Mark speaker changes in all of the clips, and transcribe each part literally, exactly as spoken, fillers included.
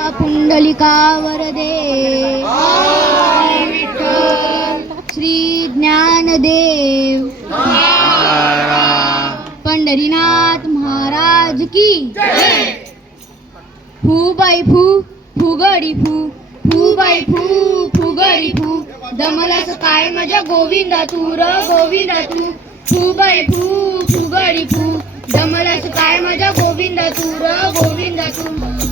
Speaker 1: पुंडलिका वरदे श्री ज्ञानदेव पंढरीनाथ महाराज की फू बाई फू फुगडी फू फू बाई फू फुगडी फू दमलास काय माझ्या गोविंदा तू र गोविंदा तू फू बाई फू फुगडी फू दमलास काय माझ्या गोविंदा तू र गोविंदा तू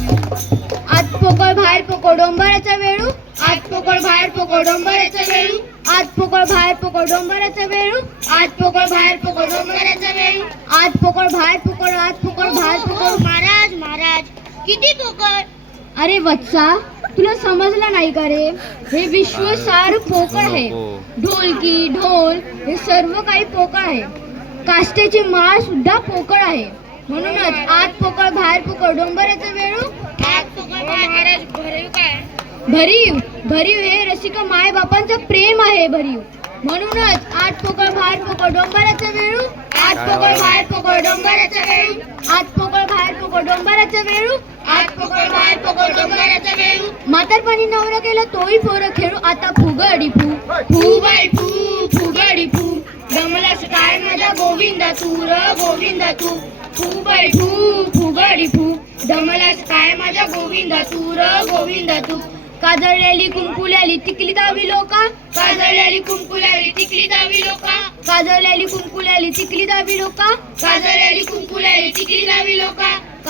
Speaker 1: आत पोकळ बाहेर पोकळ डोंबराचा वेळू आत पोकळ बाहेर पोकळ डोंबराचा वेळू आत पोकळ बाहेर पोकळ डोंबराचा वेळू आत पोकळ बाहेर पोकळ डोंबराचा वेळू आत पोकळ बाहेर पोकळ आत पोकळ बाहेर पोकळ महाराज महाराज किती पोकळ अरे वत्सा तुला समजलं नाही का रे हे विश्व सार पोकळ आहे ढोलकी ढोल हे सर्व काही पोकळ आहे काष्ट्याची माळ सुद्धा पोकळ आहे म्हणूनच आत पोकळ बाहेर पोकळ डोंबराचा वेळू आत पोकळ महाराज भरीव काय भरीव भरीव हे रसिका माय बापांचं प्रेम आहे भरीव म्हणूनच आत पोकळ बाहेर पोकळ डोंबराचा वेळू आत पोकळ बाहेर पोकळ डोंबराचा वेळू आत पोकळ बाहेर पोकळ डोंबराचा वेळू आत पोकळ बाहेर पोकळ डोंबराचा वेळू म्हातारपणी नवरा केला तोही पोरं खेळू आता फुगडी फू फू बाई फू फुगडी फू दमलास काय माझा गोविंदा तू र गोविंदा तू फू बाई फू फुगडी फू दमलास काय माझा गोविंदा तू र गोविंदा तू काजळलेली कुंकुल्याली तिकली दावी लोका काजळलेली कुंकुल्याली तिकली दावी लोका काजळलेली कुंकुल्याली तिकली दावी लोका काजळलेली कुंकुल्याली तिकली दावी लोका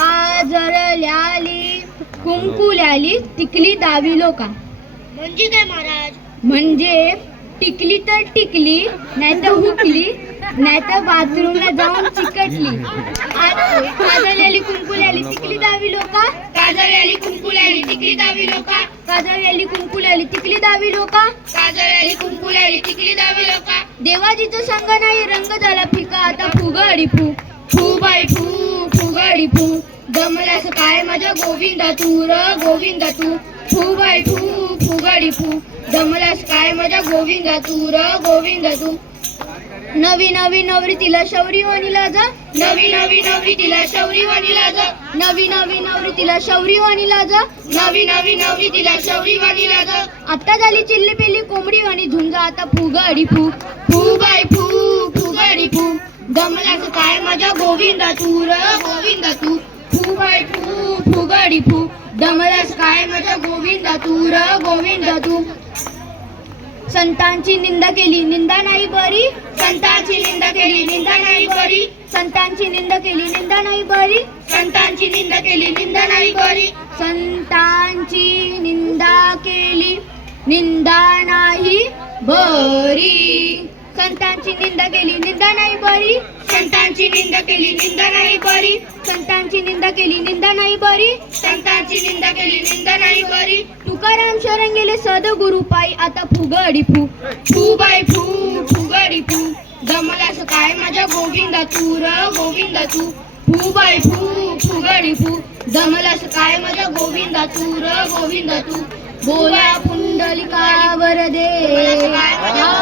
Speaker 1: काजळल्याली कुंकुल्याली तिकली दावी लोका म्हणजे काय महाराज म्हणजे टिकली तर टिकली नाही तर हुकली नाही तर बाथरूमला जाऊन चिकटली काजळलेली कुंकुल्याली तिकली दावी लोका काजळलेली कुंकुल्याली तिकली दावी लोका काजळलेली कुंकुल्याली तिकली दावी लोका काजळलेली कुंकुल्याली तिकली दावी लोका देवाजीचं संग नाही रंग झाला फिका आता फुगडी फू फू बाई फू फुगडी फू दमलास काय माझ्या गोविंदा तू र गोविंदा तू फू बाई फू फुगडी फू दमलास काय माझ्या गोविंदा तू र गोविंदा तू नवी नवी नवरी तिला शौरी वाणीला जा नवी नवी नवरी तिला शौरी वाणीला जा नवी नवी नवरी तिला शौरी वाणीला जा नवी नवी नवरी तिला शौरी वाणीला जा आता झाली चिल्ली पिल्ली कोंबडी वाणी झुंजा आता फुगडी फू फू बाई फू फुगडी फू दमलास काय माझ्या गोविंदा तू र गोविंदा तू फू बाई फू फुगडी फू दमलास काय माझ्या गोविंदा तू र गोविंदा तू संतांची निंदा केली निंदा नाही बरी संतांची निंदा केली निंदा नाही बरी संतांची निंदा केली निंदा नाही बरी संतांची निंदा केली निंदा नाही बरी संतांची निंदा केली निंदा नाही बरी संतांची निंदा केली निंदा नाही बरी संतांची निंदा केली निंदा नाही बरी संतांची निंदा केली निंदा नाही बरी संतांची निंदा केली निंदा नाही बरी तुकाराम शरण गेले सद गुरु पायी आता फुगडी फू फू बाई फू फुगडी फू दमलास काय माझ्या गोविंदा तू र गोविंदा तू फू बाई फू फुगडी फू दमलास काय माझ्या गोविंदा तू र गोविंदा तू बोला पुंडलिका वरदे